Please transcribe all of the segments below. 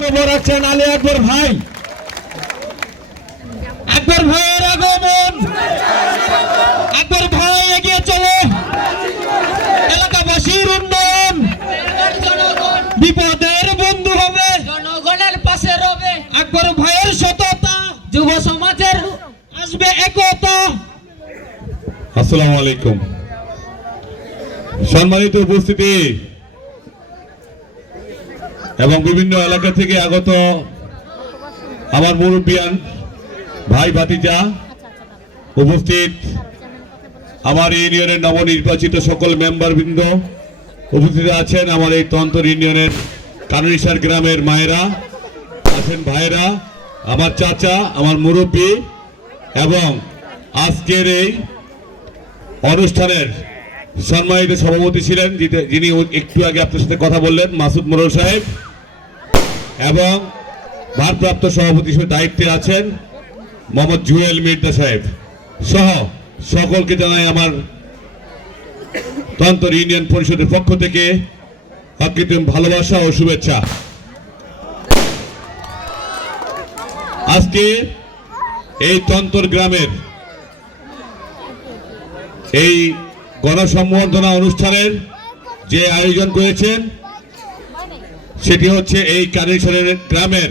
খবর আছেন আলী আকবর ভাই। আকবর ভাইয়ের আগমন, আকবর ভাই এগিয়ে চলো, এলাকাবাসীর উন্নয়ন, বিপদের বন্ধু হবে, জনগণের পাশে রবে। আকবর ভাইয়ের সততা, যুব সমাজের আসবে একতা। আসসালামু আলাইকুম। সম্মানিত উপস্থিতি এবং বিভিন্ন এলাকা থেকে আগত আমার মুরব্বিয়ান ভাই ভাতিজা, উপস্থিত আমার ইউনিয়নের নবনির্বাচিত সকল মেম্বারবৃন্দ, উপস্থিত আছেন আমার এই তন্তর ইউনিয়নের কানুনিসার গ্রামের মায়েরা আছেন, ভাইয়েরা, আমার চাচা, আমার মুরব্বী এবং আজকের এই অনুষ্ঠানের সম্মানিত সভাপতি ছিলেন যিনি একটু আগে আপনার সাথে কথা বললেন, মাসুদ মোড়ল সাহেব, এবং ভারপ্রাপ্ত সভাপতি হিসেবে দায়িত্বে আছেন মোহাম্মদ জুয়েল মির্জা সাহেব সহ সকলকে জানাই আমার তন্তর ইউনিয়ন পরিষদের পক্ষ থেকে অকৃত্রিম ভালোবাসা ও শুভেচ্ছা। আজকে এই তন্তর গ্রামের এই গণসম্বর্ধনা অনুষ্ঠানের যে আয়োজন করেছেন সেটি হচ্ছে এই কানেশ্বরের গ্রামের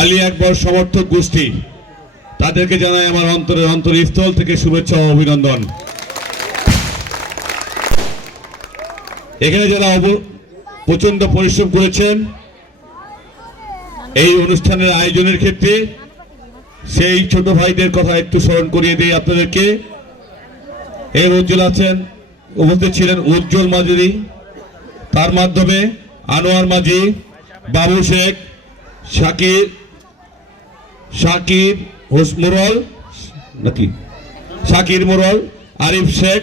আলী আকবর সমর্থক গোষ্ঠী। তাদেরকে জানাই আমার অন্তরস্থল থেকে শুভেচ্ছা ও অভিনন্দন। এখানে যারা প্রচন্ড পরিশ্রম করেছেন এই অনুষ্ঠানের আয়োজনের ক্ষেত্রে, সেই ছোট ভাইদের কথা একটু স্মরণ করিয়ে দিই আপনাদেরকে। এর উজ্জ্বল আছেন, উপস্থিত ছিলেন উজ্জ্বল মাঝি, তার মাধ্যমে আনোয়ার মাঝি, বাবু শেখ, শাকির মোড়ল নাকি শাকির মোড়ল, আরিফ শেখ,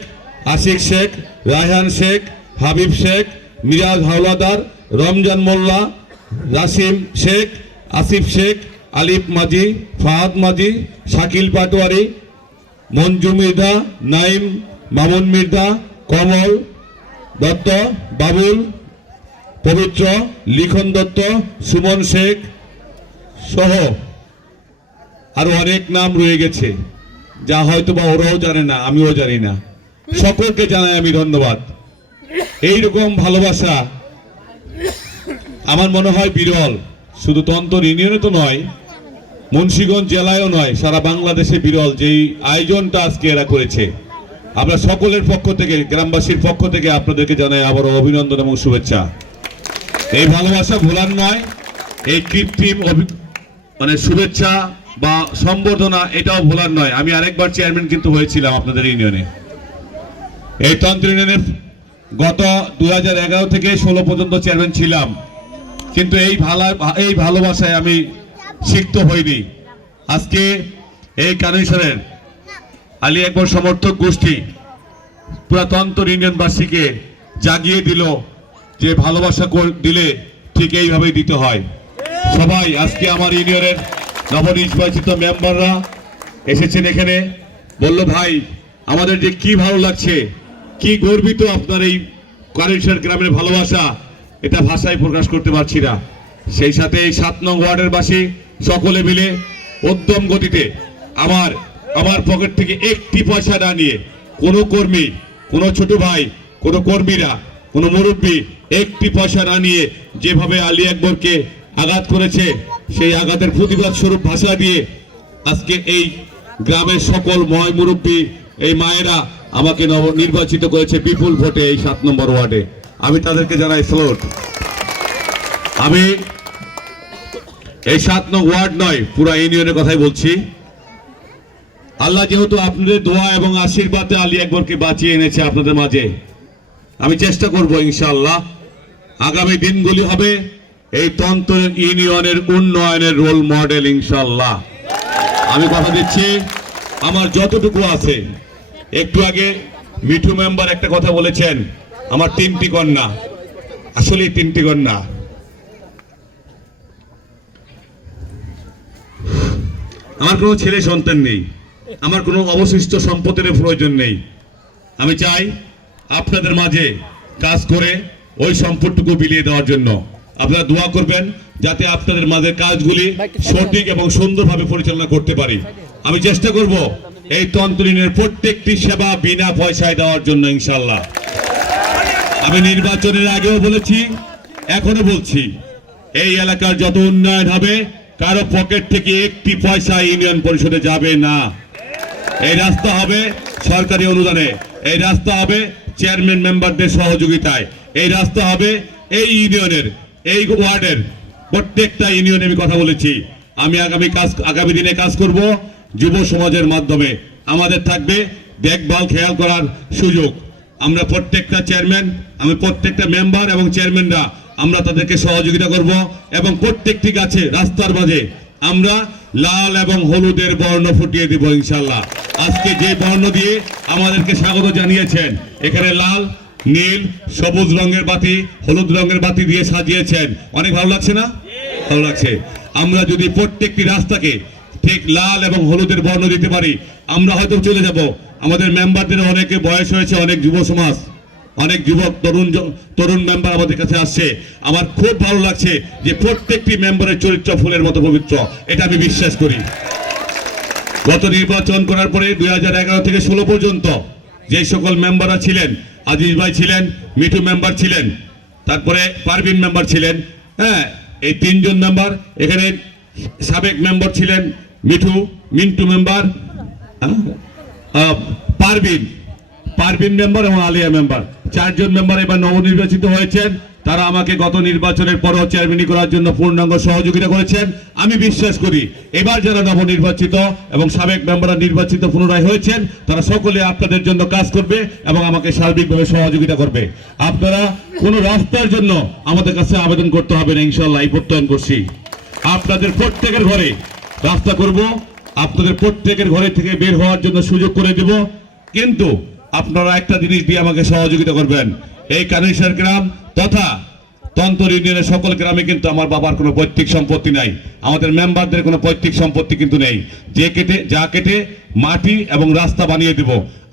আশিক শেখ, রায়হান শেখ, হাবিব শেখ, মিরাজ হাওলাদার, রমজান মোল্লা, রাসিম শেখ, আসিফ শেখ, আলিফ মাঝি, ফাহাদ মাঝি, শাকিল পাটোয়ারি, মঞ্জু মির্জা, নাইম, মামুন মির্জা, কমল দত্ত, বাবুল, পবিত্র, লিখন দত্ত, সুমন শেখ সহ আরো অনেক নাম রয়ে গেছে যা হয়তো বা ওরাও জানে না, আমিও জানি না। সকলকে জানাই আমি ধন্যবাদ। এইরকম ভালোবাসা আমার মনে হয় বিরল, শুধু তন্তর ইউনিয়নে তো নয়, মুন্সিগঞ্জ জেলায়ও নয়, সারা বাংলাদেশে বিরল যেই আয়োজনটা আজকে এরা করেছে। আমরা সকলের পক্ষ থেকে, গ্রামবাসীর পক্ষ থেকে আপনাদেরকে জানাই আবারও অভিনন্দন এবং শুভেচ্ছা। এই ভালোবাসা ভোলার নয়, এই কৃত্রিম শুভেচ্ছা বা সম্বর্ধনা এটাও ভোলার নয়। আমি আরেকবার চেয়ারম্যান কিন্তু হয়েছিলাম আপনাদের ইউনিয়নে, এই তন্ত্র ইউনিয়নের গত 2011 থেকে 16 পর্যন্ত চেয়ারম্যান ছিলাম, কিন্তু এই ভালোবাসায় আমি সিক্ত হইনি। আজকে এই কানেশ্বরের আলী আকবর সমর্থক গোষ্ঠী পুরা তন্তর ইউনিয়নবাসীকে জাগিয়ে দিল যে ভালোবাসা দিলে ঠিক এইভাবেই দিতে হয়। সবাই আজকে আমার ইউনিয়নের নবনির্বাচিত মেম্বাররা এসেছেন এখানে, বলল ভাই আমাদের যে কি ভালো লাগছে, কি গর্বিত আপনার এই কানেশ্বর গ্রামের ভালোবাসা, এটা ভাষায় প্রকাশ করতে পারছি না। সেই সাথে এই 7 নং ওয়ার্ডের বাসী সকলে মিলে উদ্যম গতিতে আমার পকেট থেকে একটি পয়সা না নিয়ে, কোনো কর্মী, কোনো ছোট ভাই, কোনো কর্মীরা, কোনো মুরব্বী একটি পয়সা না নিয়ে যেভাবে আলী আকবরকে আঘাত করেছে, সেই আঘাতের প্রতিবাদ স্বরূপ ভাষা দিয়ে আজকে এই গ্রামের সকল মুরব্বী, এই মায়েরা আমাকে নির্বাচিত করেছে বিপুল ভোটে এই 7 নম্বর ওয়ার্ডে। আমি তাদেরকে জানাই স্যালুট। আমি এই 7 নং ওয়ার্ড নয়, পুরা ইউনিয়নের কথাই বলছি। আল্লাহ যেহেতু আপনাদের দোয়া এবং আশীর্বাদে আলী আকবরকে বাঁচিয়ে এনেছে আপনাদের মাঝে, আমি চেষ্টা করব ইনশাআল্লাহ আগামী দিনগুলি হবে এই তন্তর ইউনিয়নের উন্নয়নের রোল মডেল ইনশাআল্লাহ। আমি কথা দিচ্ছি আমার যতটুকু আছে। একটু আগে মিঠু মেম্বার একটা কথা বলেছেন, আমার 3টি কন্যা, আসলে 3টি কন্যা। আমার কোনো ছেলে সন্তান নেই, আমার কোনো অবশিষ্ট সম্পদের প্রয়োজন নেই। আমি চাই আপনাদের মাঝে কাজ করে ওই সম্পদটুকু বিলিয়ে দেওয়ার জন্য। আপনারা দোয়া করবেন যাতে আপনাদের মাঝে কাজগুলি সঠিক এবং সুন্দরভাবে পরিচালনা করতে পারি। আমি চেষ্টা করব এই তন্ত্রহীনের প্রত্যেকটি সেবা বিনা পয়সায় দেওয়ার জন্য ইনশাল্লাহ। আমি নির্বাচনের আগেও বলেছি, এখনো বলছি, এই এলাকার যত উন্নয়ন হবে কারো পকেট থেকে একটি পয়সা ইউনিয়ন পরিষদে যাবে না। এই রাস্তা হবে সরকারি অনুদানে, এই রাস্তা হবে চেয়ারম্যান মেম্বারদের সহযোগিতায়, এই রাস্তা হবে এই ইউনিয়নের, এই ওয়ার্ডের প্রত্যেকটা ইউনিয়নে। আমি কথা বলেছি, আমি আগামী দিনে কাজ করব যুব সমাজের মাধ্যমে। আমাদের থাকবে দেখভাল খেয়াল করার সুযোগ। আমরা প্রত্যেকটা চেয়ারম্যান, আমি প্রত্যেকটা মেম্বার এবং চেয়ারম্যানরা আমরা তাদেরকে সহযোগিতা করব এবং প্রত্যেকটি গাছে রাস্তার মাঝে আমরা লাল এবং হলুদের বর্ণ ফুটিয়ে দিব ইনশাল্লাহ। আজকে যে বর্ণ দিয়ে আমাদেরকে স্বাগত জানিয়েছেন, এখানে লাল, নীল, সবুজ রঙের বাতি, হলুদ রঙের বাতি দিয়ে সাজিয়েছেন, অনেক ভালো লাগছে না? ভালো লাগছে। আমরা যদি প্রত্যেকটি রাস্তাকে ঠিক লাল এবং হলুদের বর্ণ দিতে পারি, আমরা হয়তো চলে যাব। আমাদের মেম্বারদের অনেকে বয়স হয়েছে, অনেক যুব সমাজ, অনেক যুবক তরুণ মেম্বার আমাদের কাছে আসছে। আমার খুব ভালো লাগছে যে প্রত্যেকটি মেম্বারের চরিত্র ফুলের মতো পবিত্র, এটা আমি বিশ্বাস করি। গত নির্বাচন করার পরে 2011 থেকে 16 পর্যন্ত যে সকল মেম্বাররা ছিলেন, আজিজ ভাই ছিলেন, মিঠু মেম্বার ছিলেন, তারপরে পারভিন মেম্বার ছিলেন, হ্যাঁ, এই তিনজন মেম্বার। এখানে সাবেক মেম্বার ছিলেন মিন্টু মেম্বার, পারভিন মেম্বার এবং আলিয়া মেম্বার, চারজন মেম্বার এবার নবনির্বাচিত হয়েছেন। তারা আমাকে গত নির্বাচনের পরও চেয়ারম্যানি করার জন্য পূর্ণাঙ্গ সহযোগিতা করেছেন। আমি বিশ্বাস করি এবার যারা নবনির্বাচিত এবং সাবেক মেম্বাররা নির্বাচিত পুনরায় হয়েছেন, তারা সকলে আপনাদের জন্য কাজ করবে এবং আমাকে সার্বিকভাবে সহযোগিতা করবে। আপনারা কোনো রাস্তার জন্য আমাদের কাছে আবেদন করতে হবে না ইনশাল্লাহ, এই প্রত্যয়ন করছি। আপনাদের প্রত্যেকের ঘরে রাস্তা করব, আপনাদের প্রত্যেকের ঘরে থেকে বের হওয়ার জন্য সুযোগ করে দেব। কিন্তু আপনারা একটা জিনিস দিয়ে আমাকে সহযোগিতা করবেন, এই কানেশ্বর গ্রাম তথা তন্তর ইউনিয়নের সকল গ্রামে কিন্তু আমার বাবার কোনো পৈতৃক সম্পত্তি নাই, আমাদের মেম্বারদের কোনো পৈতৃক সম্পত্তি কিন্তু নেই। যা কেটে মাটি এবং রাস্তা বানিয়ে দেব।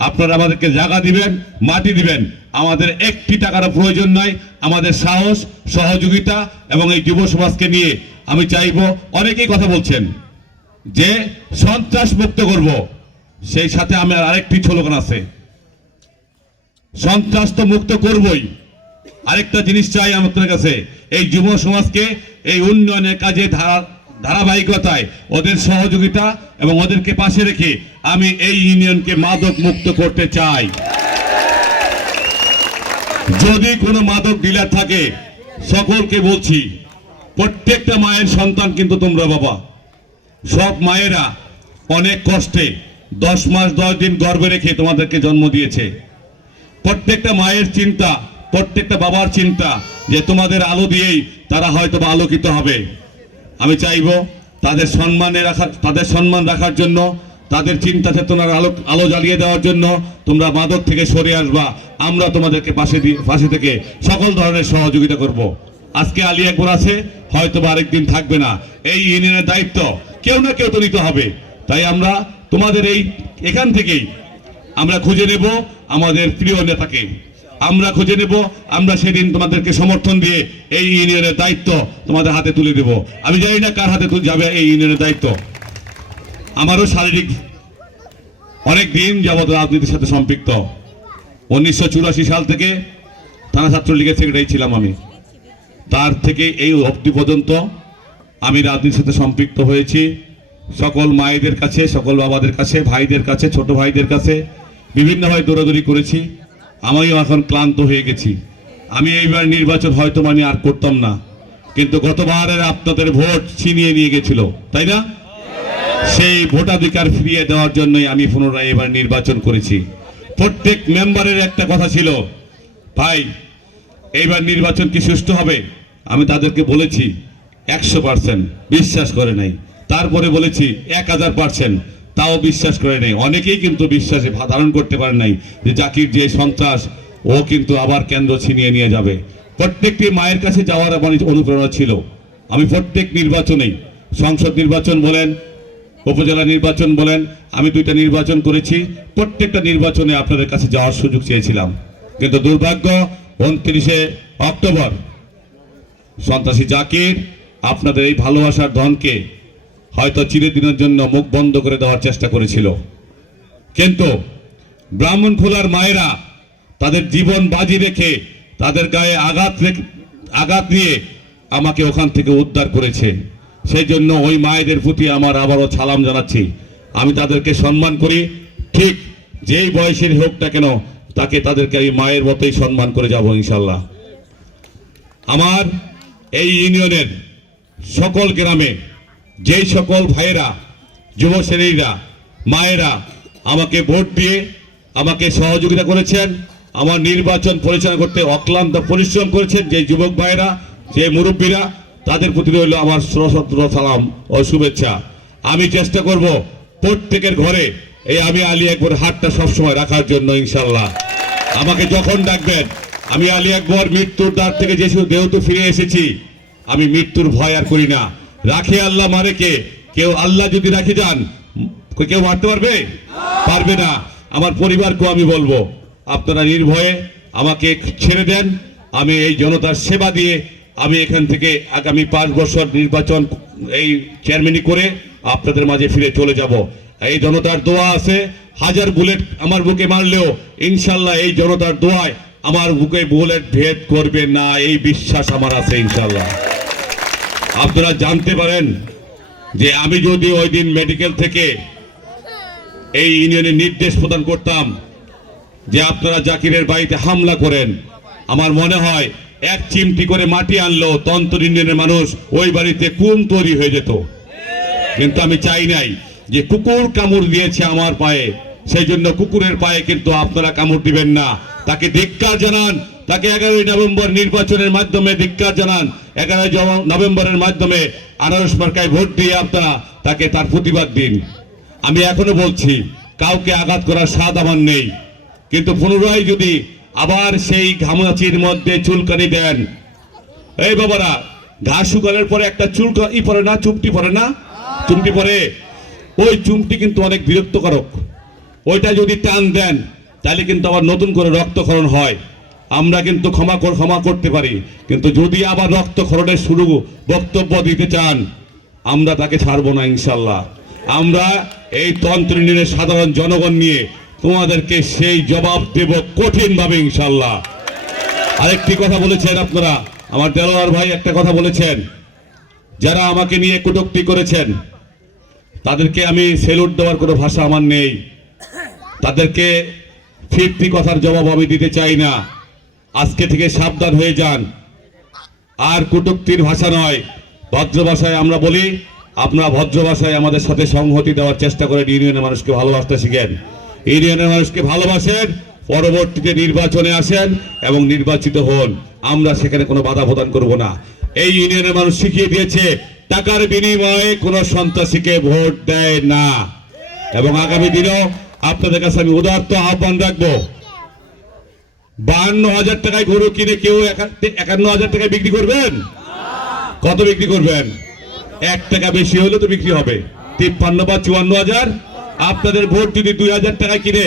আপনারা আমাদেরকে জায়গা দিবেন, মাটি দিবেন, আমাদের একটি টাকারও প্রয়োজন নাই। আমাদের সাহস, সহযোগিতা এবং এই যুব সমাজকে নিয়ে আমি চাইব, অনেকেই কথা বলছেন যে সন্ত্রাস মুক্ত করব, সেই সাথে আমার আরেকটি স্লোগান আছে, সন্ত্রাস তো মুক্ত করবই, আরেকটা জিনিস চাই আমাদের কাছে, এই যুব সমাজকে এই উন্নয়নের কাজে ধারাবাহিকতায় ওদের সহযোগিতা এবং ওদেরকে পাশে রেখে আমি এই ইউনিয়নকে মাদক মুক্ত করতে চাই। যদি কোনো মাদক ডিলার থাকে, সকলকে বলছি, প্রত্যেকটা মায়ের সন্তান কিন্তু তোমরা বাবা, সব মায়েরা অনেক কষ্টে 10 মাস 10 দিন গর্ভে রেখে তোমাদেরকে জন্ম দিয়েছে। প্রত্যেকটা মায়ের চিন্তা, প্রত্যেকটা বাবার চিন্তা যে তোমাদের আলো দিয়েই তারা হয়তো বা আলোকিত হবে। আমি চাইব তাদের সম্মান রাখার জন্য, তাদের চিন্তা চেতনার আলো জ্বালিয়ে দেওয়ার জন্য তোমরা মাদক থেকে সরে আসবা। আমরা তোমাদেরকে পাশে থেকে সকল ধরনের সহযোগিতা করব। আজকে আলী একবার আছে, হয়তো বা আরেকদিন থাকবে না। এই ইউনিয়নের দায়িত্ব কেউ না কেউ তো নিতে হবে। তাই আমরা তোমাদের এখান থেকেই আমরা খুঁজে নেব আমাদের প্রিয় নেতাকে, আমরা খুঁজে নেব, আমরা সেদিন তোমাদেরকে সমর্থন দিয়ে এই ইউনিয়নের দায়িত্ব তোমাদের হাতে তুলে দেব। আমি জানি না কার হাতে যাবে এই ইউনিয়নের দায়িত্ব। আমারও শারীরিক অনেক দিন যাবত রাজনীতির সাথে সম্পৃক্ত। 1984 সাল থেকে থানা ছাত্রলীগের সেক্রেটারি ছিলাম আমি। তার থেকে এই অবধি পর্যন্ত আমি রাজনীতির সাথে সম্পৃক্ত হয়েছি। সকল মায়েদের কাছে, সকল বাবাদের কাছে, ভাইদের কাছে, ছোট ভাইদের কাছে বিভিন্নভাবে দৌড়াদৌড়ি করেছি। আমিও এখন ক্লান্ত হয়ে গেছি। আমি এইবার নির্বাচন হয়তো আর করতাম না, কিন্তু গতবারের আপনাদের ভোট ছিনিয়ে নিয়ে গেছিল, তাই না? সেই ভোটাধিকার ফিরিয়ে দেওয়ার জন্যই আমি পুনরায় এবার নির্বাচন করেছি। প্রত্যেক মেম্বারের একটা কথা ছিল, ভাই এইবার নির্বাচন কি সুষ্ঠু হবে? আমি তাদেরকে বলেছি 100%, বিশ্বাস করে নাই। তারপরে বলেছি 1000%, তাও বিশ্বাস করে নাই। অনেকেই কিন্তু বিশ্বাসে ধারণ করতে পারে নাই যে জাকির যে সন্ত্রাস, ও কিন্তু আবার কেন্দ্র ছিনিয়ে নিয়ে যাবে। প্রত্যেকটি মায়ের কাছে যাওয়ার আমার অনুপ্রেরণা ছিল। আমি প্রত্যেক নির্বাচনেই, সংসদ নির্বাচন বলেন, উপজেলা নির্বাচন বলেন, আমি 2টা নির্বাচন করেছি। প্রত্যেকটা নির্বাচনে আপনাদের কাছে যাওয়ার সুযোগ চেয়েছিলাম, কিন্তু দুর্ভাগ্য 29শে অক্টোবর সন্ত্রাসী জাকির আপনাদের এই ভালোবাসার ধনকে হয়তো চিরদিনের জন্য মুখ বন্ধ করে দেওয়ার চেষ্টা করেছিল, কিন্তু ব্রাহ্মণখোলার মায়েরা তাদের জীবন বাজি রেখে তাদের গায়ে আঘাত নিয়ে আমাকে ওখান থেকে উদ্ধার করেছে। সেই জন্য ওই মায়েদের প্রতি আমার আবারও সালাম জানাচ্ছি। আমি তাদেরকে সম্মান করি, ঠিক যেই বয়সের হোক না কেন তাদেরকে আমি মায়ের মতোই সম্মান করে যাব ইনশাল্লাহ। আমার এই ইউনিয়নের সকল গ্রামে যেই সকল ভাইয়েরা, যুবশ্রেণীরা, মায়েরা আমাকে ভোট দিয়ে আমাকে সহযোগিতা করেছেন, আমার নির্বাচন পরিচালনা করতে অক্লান্ত পরিশ্রম করেছেন, যে যুবক ভাইয়েরা, যে মুরব্বীরা, তাদের প্রতি রইল আমার সশস্ত্র সালাম ও শুভেচ্ছা। আমি চেষ্টা করব প্রত্যেকের ঘরে এই আমি আলী আকবর হাটটা সবসময় রাখার জন্য ইনশাল্লাহ। আমাকে যখন ডাকবেন, আমি আলী আকবর মৃত্যুর দ্বার থেকে যেহেতু ফিরে এসেছি, আমি মৃত্যুর ভয় আর করি না। রাখে আল্লাহ মারে কে? কেউ আল্লাহ যদি রাখে যান, কেউ মারতে পারবে না। আমার পরিবারকেও আমি বলবো, আপনারা নির্ভয়ে আমাকে ছেড়ে দেন। আমি এই জনতার সেবা দিয়ে আমি এখান থেকে আগামী 5 বছর নির্বাচন এই চেয়ারম্যানই করে আপনাদের মাঝে ফিরে চলে যাব। এই জনতার দোয়া আছে, 1000 বুলেট আমার বুকে মারলেও ইনশাল্লাহ এই জনতার দোয়ায় আমার বুকে বুলেট ভেদ করবে না, এই বিশ্বাস আমার আছে ইনশাল্লাহ। আপনারা জানতে পারেন যে আমি যদি ওই দিন মেডিকেল থেকে এই ইউনিয়নের নির্দেশ প্রদান করতাম যে আপনারা জাকিরের বাড়িতে হামলা করেন, আমার মনে হয় এক চিমটি করে মাটি আনলো তন্ত্র ইউনিয়নের মানুষ ওই বাড়িতে কুম তৈরি হয়ে যেত। কিন্তু আমি চাই নাই যে কুকুর কামড় দিয়েছে আমার পায়ে, সেই জন্য কুকুরের পায়ে কিন্তু আপনারা কামড় দিবেন না। তাকে ধিক্কার জানান, তাকে 11ই নভেম্বর নির্বাচনের মাধ্যমে ধিক্কার জানান। 11 নভেম্বরের মাধ্যমে আনারস মার্কায় ভোট দিয়ে আপনারা তাকে তার প্রতিবাদ দিন। আমি এখনো বলছি, কাউকে আঘাত করার স্বাদ আমার নেই, কিন্তু পুনরায় যদি আবার সেই ঘামাচির মধ্যে চুলকানি দেন, এই বাবারা, ঘাস শুকানোর পরে একটা চুলকানি পরে না, চুমটি পরে না, চুমটি পরে, ওই চুমটি কিন্তু অনেক বিরক্তকারক। ওইটা যদি টান দেন তাহলে কিন্তু আবার নতুন করে রক্তক্ষরণ হয়। আমরা কিন্তু ক্ষমা করতে পারি, কিন্তু যদি আবার রক্তক্ষরণের শুরু বক্তব্য দিতে চান, আমরা তাকে ছাড়বো না ইনশাল্লাহ। আমরা এই তন্ত্র ইউনিয়নের সাধারণ জনগণ নিয়ে তোমাদেরকে সেই জবাব দেব কঠিনভাবে ইনশাল্লাহ। আরেকটি কথা বলেছেন আপনারা, আমার দেলোয়ার ভাই একটা কথা বলেছেন, যারা আমাকে নিয়ে কটূক্তি করেছেন তাদেরকে আমি সেলুট দেওয়ার কোনো ভাষা আমার নেই। তাদেরকে ফিরতি কথার জবাব আমি দিতে চাই না। আজকে থেকে সাবধান হয়ে যান। আর কটূক্তির ভাষা নয়, ভদ্র ভাষায় আমরা বলি। আপনারা ভদ্র ভাষায় আমাদের সাথে সংহতি দেওয়ার চেষ্টা করেন, ইউনিয়নের মানুষকে ভালোবাসতে শিখেন, ইউনিয়নের মানুষকে ভালোবাসেন, পরবর্তীতে নির্বাচনে আসেন এবং নির্বাচিত হন। আমরা সেখানে কোনো বাধা প্রদান করব না। এই ইউনিয়নের মানুষ শিখিয়ে দিয়েছে টাকার বিনিময়ে কোনো সন্ত্রাসীকে ভোট দেয় না। এবং আগামী দিনেও আপনাদের কাছে আমি উদারত আহ্বান রাখবো, 52,000 টাকায় গরু কিনে কেউ 51,000 টাকায় বিক্রি করবেন? কত বিক্রি করবেন? 1 টাকা বেশি হলে তো বিক্রি হবে 53 বা 54,000। আপনাদের ভোট যদি 2,000 টাকায় কিনে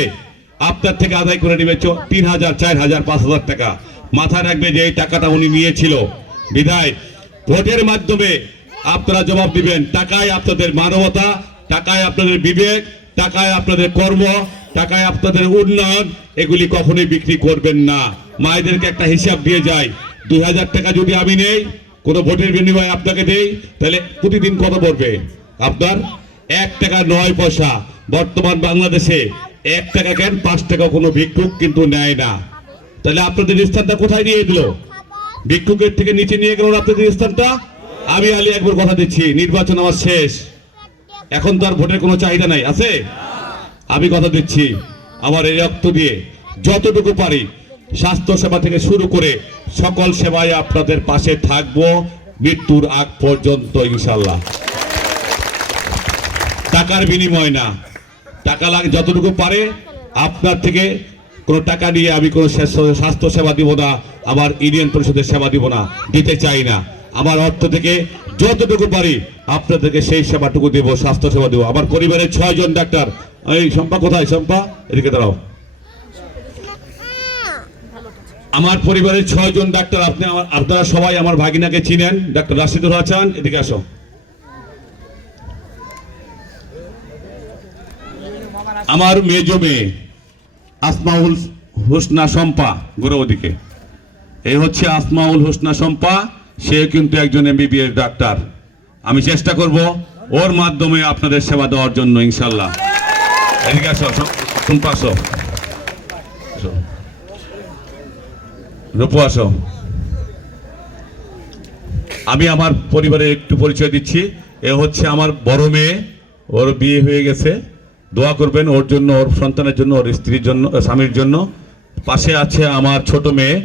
আপনার থেকে আদায় করে নেবে 3,000, 4,000, 5,000 টাকা। মাথায় রাখবে যে এই টাকাটা উনি নিয়েছিল। বিধায় ভোটের মাধ্যমে আপনারা জবাব দিবেন। টাকায় আপনাদের মানবতা, টাকায় আপনাদের বিবেক, টাকায় আপনাদের কর্ম, টাকায় আপনাদের উন্নয়ন, এগুলি কখনোই বিক্রি করবেন না। মায়েদেরকে একটা হিসাব দিয়ে যায়, 2,000 টাকা যদি আমি নেই, কোনো ভোটের বিনিময়ে আপনাকে দেই, তাহলে প্রতিদিন কত পড়বে আপনার? 1 টাকা 9 পয়সা। বর্তমান বাংলাদেশে 1 টাকা কেন 5 টাকা কোনো ভিক্ষুক কিন্তু নেয় না। তাহলে আপনাদের স্থানটা কোথায় নিয়ে দিল? ভিক্ষুকের থেকে নিচে নিয়ে গেল আপনাদের স্থানটা। আমি আলী আকবর কথা দিচ্ছি, নির্বাচন আমার শেষ, এখন তো আর ভোটের কোনো চাহিদা নাই, আছে? আমি কথা দিচ্ছি, আমার এই রক্ত দিয়ে যতটুকু পারি স্বাস্থ্য সেবা থেকে শুরু করে সকল সেবায় আপনাদের পাশে থাকবো মৃত্যুর আগ পর্যন্ত ইনশাল্লাহ। টাকার বিনিময় না, টাকা লাগে যতটুকু পারে আপনার থেকে কোনো টাকা নিয়ে আমি কোনো স্বাস্থ্য সেবা দিব না, আমার ইউনিয়ন পরিষদের সেবা দিব না, দিতে চাই না। আমার অর্থ থেকে যতটুকু পারি আপনাদেরকে সেই সেবাটুকু দেব, স্বাস্থ্য সেবা দেবো। আমার পরিবারের 6 জন ডাক্তার। এই শম্পা কোথায়? শম্পা এদিকে দাঁড়াও। আমার পরিবারের 6 জন ডাক্তার, আপনারা সবাই আমার ভাগিনাকে চিনেন, ডাক্তার রাশিদুল হাসান, এদিকে আসো। আমার মেজো মেয়ে আসমাউল হোসনা শম্পা, ঘুরে ওদিকে। এই হচ্ছে আসমাউল হোসনা শম্পা, সে কিন্তু একজন এমবিবিএস ডাক্তার। আমি চেষ্টা করব ওর মাধ্যমে আপনাদের সেবা দেওয়ার জন্য ইনশাল্লাহ। এদিকে আসো, শম্পা আসো, রূপু আসো। আমি আমার পরিবারের একটু পরিচয় দিচ্ছি। এ হচ্ছে আমার বড় মেয়ে, ওর বিয়ে হয়ে গেছে, দোয়া করবেন ওর জন্য, ওর সন্তানের জন্য, ওর স্ত্রীর জন্য, স্বামীর জন্য। পাশে আছে আমার ছোট মেয়ে,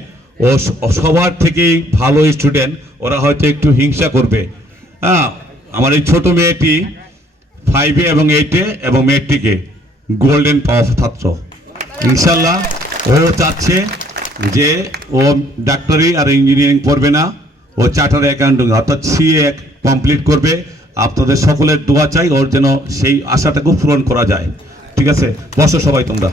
ও সবার থেকেই ভালো স্টুডেন্ট, ওরা হয়তো একটু হিংসা করবে। হ্যাঁ, আমার এই ছোট মেয়েটি 5-এ এবং 8-এ এবং মেট্রিকে গোল্ডেন পাওয়া ছাত্র। ইনশাল্লাহ ও চাচ্ছে যে ও ডাক্তারি আর ইঞ্জিনিয়ারিং পড়বে না, ও চার্টার্ড অ্যাকাউন্টিং অর্থাৎ সিএ কমপ্লিট করবে। আপনাদের সকলের দোয়া চাই ওর যেন সেই আশাটাকে পূরণ করা যায়। ঠিক আছে, বসো সবাই তোমরা।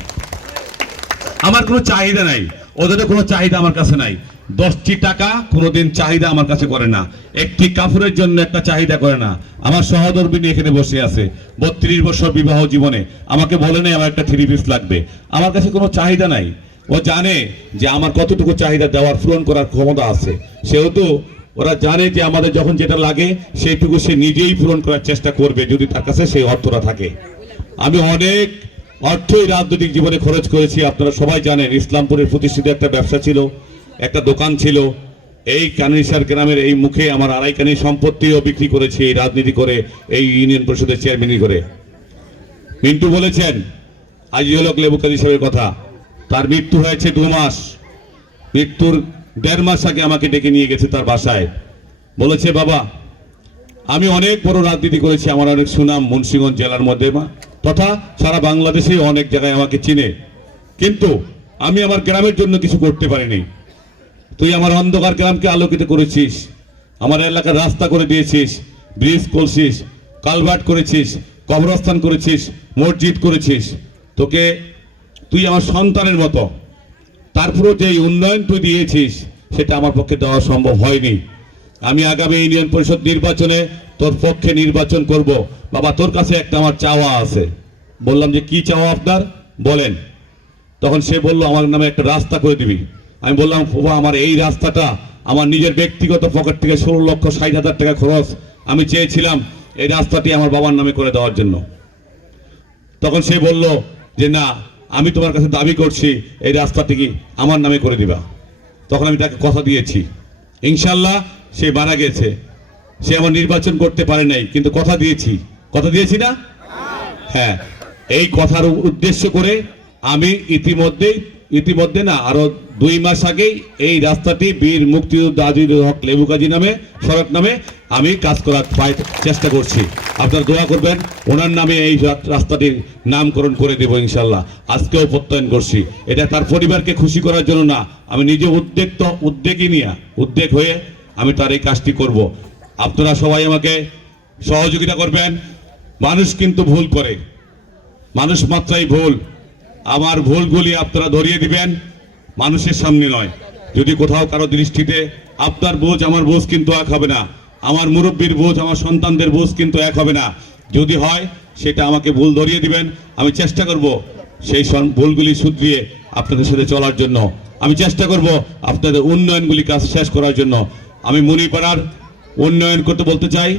আমার কোনো চাহিদা নাই, ওদের কোনো চাহিদা আমার কাছে নাই। 10টি টাকা কোনোদিন চাহিদা আমার কাছে করে না, একটি কাপড়ের জন্য একটা চাহিদা করে না। আমার সহধর্মিনী এখানে বসে আছে, 32 বছর বিবাহ জীবনে, আমাকে বলে নাই আমার একটা 3 পিস লাগবে। আমার কাছে কোনো চাহিদা নাই। ও জানে যে আমার কতটুকু চাহিদা দেওয়ার পূরণ করার ক্ষমতা আছে, সেহেতু ওরা জানে যে আমাদের যখন যেটা লাগে সেইটুকু সে নিজেই পূরণ করার চেষ্টা করবে যদি তার কাছে সেই অর্থটা থাকে। আমি অনেক অর্থই রাজনৈতিক জীবনে খরচ করেছি, আপনারা সবাই জানেন। ইসলামপুরের প্রতিষ্ঠিত একটা ব্যবসা ছিল, একটা দোকান ছিল। এই কানিসার গ্রামের এই মুখে আমার 2.5 কানি সম্পত্তিও বিক্রি করেছি এই রাজনীতি করে, এই ইউনিয়ন পরিষদের চেয়ারম্যানই করে। মিন্টু বলেছেন আজিজুল হক লেবুকারী সাহেবের কথা, তার মৃত্যু হয়েছে 2 মাস, মৃত্যুর 1.5 মাস আগে আমাকে ডেকে নিয়ে গেছে তার বাসায়। বলেছে বাবা আমি অনেক বড় রাজনীতি করেছি, আমার অনেক সুনাম মুন্সিগঞ্জ জেলার মধ্যে তথা সারা বাংলাদেশে অনেক জায়গায় আমাকে চিনে, কিন্তু আমি আমার গ্রামের জন্য কিছু করতে পারিনি। তুই আমার অন্ধকার গ্রামকে আলোকিত করেছিস, আমার এলাকার রাস্তা করে দিয়েছিস, ব্রিজ করছিস, কালভার্ট করেছিস, কবরস্থান করেছিস, মসজিদ করেছিস। তুই আমার সন্তানের মতো, তারপরেও যে উন্নয়ন তুই দিয়েছিস সেটা আমার পক্ষে দেওয়া সম্ভব হয়নি। আমি আগামী ইউনিয়ন পরিষদ নির্বাচনে তোর পক্ষে নির্বাচন করব। বাবা তোর কাছে একটা আমার চাওয়া আছে। বললাম যে কি চাওয়া আপনার, বলেন। তখন সে বলল আমার নামে একটা রাস্তা করে দিবি। আমি বললাম বাবা আমার এই রাস্তাটা আমার নিজের ব্যক্তিগত পকেট থেকে 16,60,000 টাকা খরচ, আমি চেয়েছিলাম এই রাস্তাটি আমার বাবার নামে করে দেওয়ার জন্য। তখন সে বলল যে না, আমি তোমার কাছে দাবি করছি এই রাস্তাটি কি আমার নামে করে দিবা। তখন আমি তাকে কথা দিয়েছি, ইনশাল্লাহ সে মারা গেছে, সে আমার নির্বাচন করতে পারে নাই, কিন্তু কথা দিয়েছি না? হ্যাঁ, এই কথার উদ্দেশ্য করে আমি ইতিমধ্যে না আরো 2 মাস আগেই এই রাস্তাটি বীর মুক্তিযোদ্ধা আজিজুল হক লেবুকাজী নামে সড়ক নামে আমি কাজ করার চেষ্টা করছি। আপনারা দোয়া করবেন, ওনার নামে এই রাস্তাটির নামকরণ করে দেব ইনশাল্লাহ। আজকেও প্রত্যয়ন করছি, এটা তার পরিবারকে খুশি করার জন্য না, আমি নিজে উদ্বেগ হয়ে আমি তার এই কাজটি করব। আপনারা সবাই আমাকে সহযোগিতা করবেন। মানুষ কিন্তু ভুল করে, মানুষ মাত্রাই ভুল। আমার ভুলগুলি আপনারা ধরিয়ে দিবেন, মানুষের সামনে নয়। যদি কোথাও কারো দৃষ্টিতে আপনার বোঝ আমার বোঝ কিন্তু এক হবে না, আমার মুরব্বীর বোঝ আমার সন্তানদের বোঝ কিন্তু এক হবে না। যদি হয় সেটা আমাকে ভুল ধরিয়ে দিবেন, আমি চেষ্টা করব সেই ভুলগুলি শুধরিয়ে আপনাদের সাথে চলার জন্য। আমি চেষ্টা করব আপনাদের উন্নয়নগুলি কাজ শেষ করার জন্য। আমি মণিপাড়ার উন্নয়ন করতে বলতে চাই।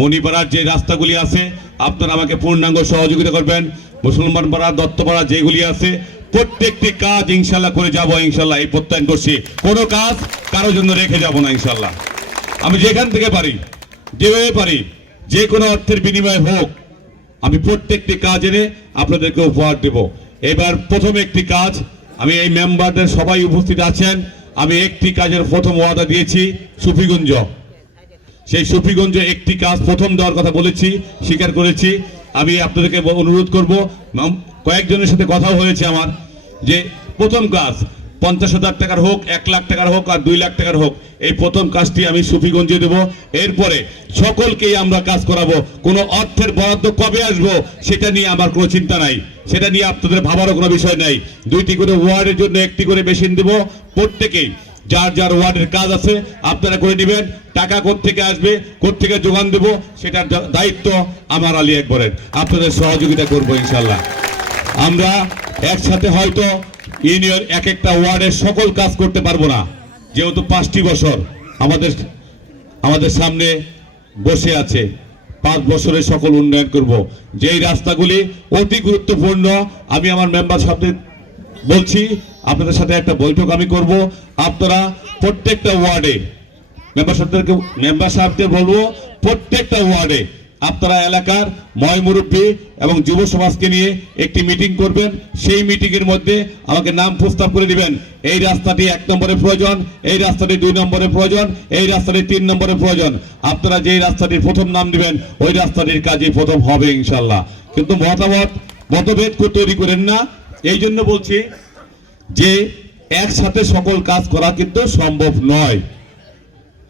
মণিপাড়ার যে রাস্তাগুলি আছে আপনারা আমাকে পূর্ণাঙ্গ সহযোগিতা করবেন। মুসলমান পাড়া, দত্তপাড়া যেগুলি আছে প্রত্যেকটি কাজ ইনশাল্লাহ করে যাব ইনশাল্লাহ, এই প্রত্যয়ন করছি। কোনো কাজ কারো জন্য রেখে যাব না ইনশাল্লাহ। আমি যেখান থেকে পারি, যেভাবে পারি, যে কোনো অর্থের বিনিময়ে হোক, আমি প্রত্যেকটি কাজ এনে আপনাদেরকে উপহার দেব। এবার প্রথম একটি কাজ, আমি এই মেম্বারদের সবাই উপস্থিত আছেন, আমি একটি কাজের প্রথম ওয়াদা দিয়েছি সুফিগঞ্জ। সেই সুফিগঞ্জে একটি কাজ প্রথম দেওয়ার কথা বলেছি, স্বীকার করেছি। আমি আপনাদেরকে অনুরোধ করব, কয়েকজনের সাথে কথা হয়েছে আমার, যে প্রথম কাজ 50,000 টাকার হোক, 1 লাখ টাকার হোক আর 2 লাখ টাকার হোক, এই প্রথম কাজটি আমি সুফিগঞ্জে দেব। এরপরে সকলকেই আমরা কাজ করাবো। কোনো অর্থের বরাদ্দ কবে আসবো সেটা নিয়ে আমার কোনো চিন্তা নাই, সেটা নিয়ে আপনাদের ভাবারও কোনো বিষয় নাই। 2টি করে ওয়ার্ডের জন্য 1টি করে মেশিন দেব। প্রত্যেকেই যার যার ওয়ার্ডের কাজ আছে আপনারা করে নেবেন। টাকা কোত্থেকে আসবে, কোত্থেকে যোগান দেব, সেটার দায়িত্ব আমার আলী আকবরের। আপনাদের সহযোগিতা করবো ইনশাল্লাহ। আমরা একসাথে হয়তো ইউনিয়ন এক একটা ওয়ার্ডের সকল কাজ করতে পারবো না, যেহেতু 5টি বছর আমাদের সামনে বসে আছে। 5 বছরে সকল উন্নয়ন করব। যেই রাস্তাগুলি অতি গুরুত্বপূর্ণ, আমি আমার মেম্বার সাহেবদের বলছি আপনাদের সাথে একটা বৈঠক আমি করব। আপনারা প্রত্যেকটা ওয়ার্ডে মেম্বার সাহেবদের বলবো, প্রত্যেকটা ওয়ার্ডে আপনারা এলাকার ময়মুরব্বী এবং যুব সমাজকে নিয়ে একটি মিটিং করবেন। সেই মিটিং এর মধ্যে আমাকে নাম প্রস্তাব করে দিবেন। এই রাস্তাটি 1 নম্বরে প্রয়োজন, এই রাস্তাটি 2 নম্বরে প্রয়োজন, এই রাস্তাটি 3 নম্বরে প্রয়োজন। আপনারা যেই রাস্তাটির প্রথম নাম দিবেন ওই রাস্তাটির কাজই প্রথম হবে ইনশাল্লাহ। কিন্তু মতভেদ তৈরি করেন না। এই জন্য বলছি যে একসাথে সকল কাজ করা কিন্তু সম্ভব নয়।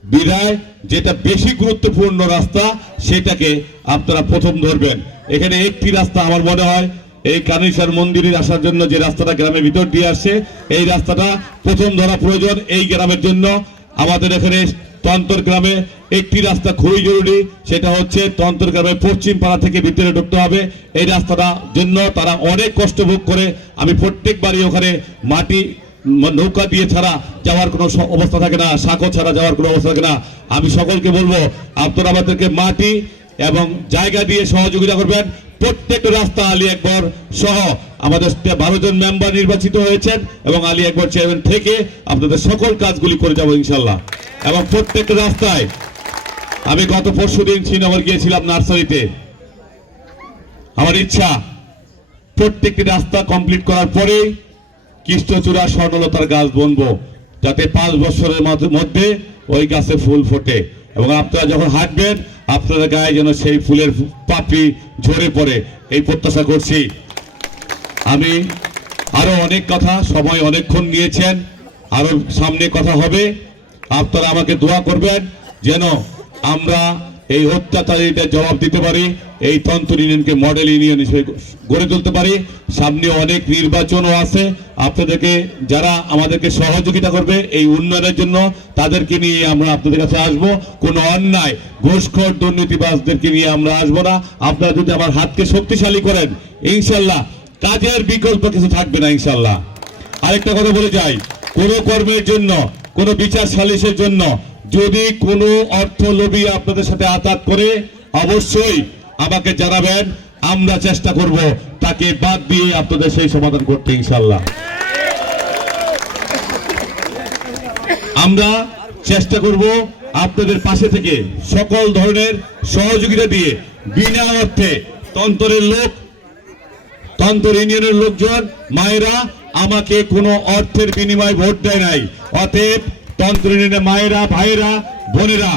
বিধায় যেটা বেশি গুরুত্বপূর্ণ রাস্তা সেটাকে আপনারা প্রথম ধরবেন। এখানে একটি রাস্তা আমার মনে হয় এই কানেশ্বর মন্দিরে আসার জন্য যে রাস্তাটা গ্রামের ভিতর দিয়ে আসছে, এই রাস্তাটা প্রথম ধরা প্রয়োজন এই গ্রামের জন্য। আমাদের এখানে তন্তর গ্রামে একটি রাস্তা খুবই জরুরি, সেটা হচ্ছে তন্তর গ্রামে পশ্চিম পাড়া থেকে ভিতরে ঢুকতে হবে। এই রাস্তাটার জন্য তারা অনেক কষ্ট ভোগ করে। আমি প্রত্যেকবারই ওখানে মাটি নৌকা দিয়ে ছাড়া যাওয়ার কোনো অবস্থা থাকে না, সাঁকো ছাড়া যাওয়ার কোনো অবস্থা থাকে না। আমি সকলকে বলবো আপনারা আমাদেরকে মাটি এবং জায়গা দিয়ে সহযোগিতা করবেন। প্রত্যেকটা রাস্তা আলী আকবর সহ আমাদের 12 জন মেম্বার নির্বাচিত হয়েছেন এবং আলী আকবর চেয়ারম্যান থেকে আপনাদের সকল কাজগুলি করে যাবো ইনশাল্লাহ। এবং প্রত্যেকটা রাস্তায় আমি গত পরশুদিন শ্রীনগর গিয়েছিলাম নার্সারিতে। আমার ইচ্ছা প্রত্যেকটি রাস্তা কমপ্লিট করার পরেই কৃষ্ণচূড়া স্বর্ণলতার গাছ বুনবো, যাতে 5 বছরের মধ্যে ওই গাছে ফুল ফোটে এবং আপনারা যখন হাঁটবেন আপনাদের গায়ে যেন সেই ফুলের পাপড়ি ঝরে পড়ে, এই প্রত্যাশা করছি। আমি আরো অনেক কথা, সময় অনেকক্ষণ নিয়েছেন, আরো সামনে কথা হবে। আপনারা আমাকে দোয়া করবেন যেন আমরা এই অত্যাচারীদের জবাব দিতে পারি, এই তন্ত্র ইউনিয়নকে মডেল ইউনিয়ন হিসেবে গড়ে তুলতে পারি। সামনে অনেক নির্বাচনও আছে, আপনাদেরকে যারা আমাদেরকে সহযোগিতা করবে এই উন্নয়নের জন্য তাদেরকে নিয়ে আমরা আপনাদের কাছে আসবো। কোনো অন্যায় ঘুষখোর দুর্নীতিবাজদেরকে নিয়ে আমরা আসবো না। আপনারা যদি আমার হাতকে শক্তিশালী করেন ইনশাল্লাহ কাজের বিকল্প কিছু থাকবে না ইনশাল্লাহ। আরেকটা কথা বলে যাই, কোনো কর্মের জন্য, কোনো বিচার সালিশের জন্য যদি কোনো অর্থ লোভী আপনাদের সাথে আঘাত করে অবশ্যই আমাকে জানাবেন। আমরা চেষ্টা করব তাকে বাদ দিয়ে আপনাদের সেই সমাধান করতে ইনশাল্লাহ। আমরা চেষ্টা করব আপনাদের পাশে থেকে সকল ধরনের সহযোগিতা দিয়ে বিনা অর্থে তন্তর ইউনিয়নের লোকজন মায়েরা আমাকে কোনো অর্থের বিনিময়ে ভোট দেয় নাই। অতএব তন্ত্র ইউনিয়নের মায়েরা, ভাইয়েরা, বোনেরা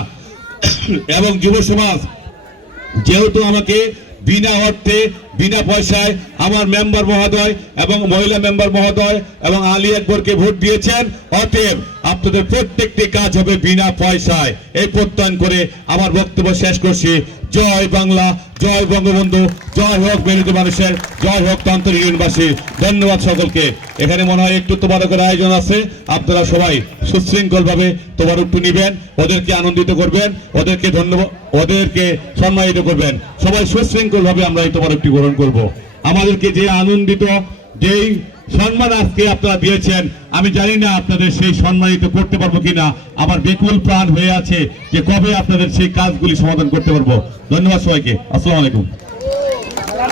এবং যুব সমাজ যেহেতু আমাকে বিনা অর্থে বিনা পয়সায় আমার মেম্বার মহোদয় এবং মহিলা মেম্বার মহোদয় এবং আলী আকবরকে ভোট দিয়েছেন, অতএব আপনাদের প্রত্যেকটি কাজ হবে বিনা পয়সায়। এই প্রত্যয়ন করে আমার বক্তব্য শেষ করছি। জয় বাংলা, জয় বঙ্গবন্ধু, জয় হোক মেহনতি মানুষের, জয় হোক তন্ত্র ইউনিয়নবাসী। ধন্যবাদ সকলকে। এখানে মনে হয় একটু তোবারকের আয়োজন আছে, আপনারা সবাই সুশৃঙ্খল ভাবে তোবারকটু নিবেন, ওদেরকে আনন্দিত করবেন, ওদেরকে ধন্যবাদ, ওদেরকে সম্মানিত করবেন। সবাই সুশৃঙ্খল ভাবে আমরা এই তোবারকটি গ্রহণ করব। আমাদেরকে যে আনন্দিত, যেই সম্মান আজকে আপনারা দিয়েছেন, আমি জানি না আপনাদের সেই সম্মানিত করতে পারবো কিনা। আমার বেকুল প্রাণ হয়ে আছে যে কবে আপনাদের সেই কাজগুলি সমাধান করতে পারবো। ধন্যবাদ সবাইকে। আসসালামু আলাইকুম।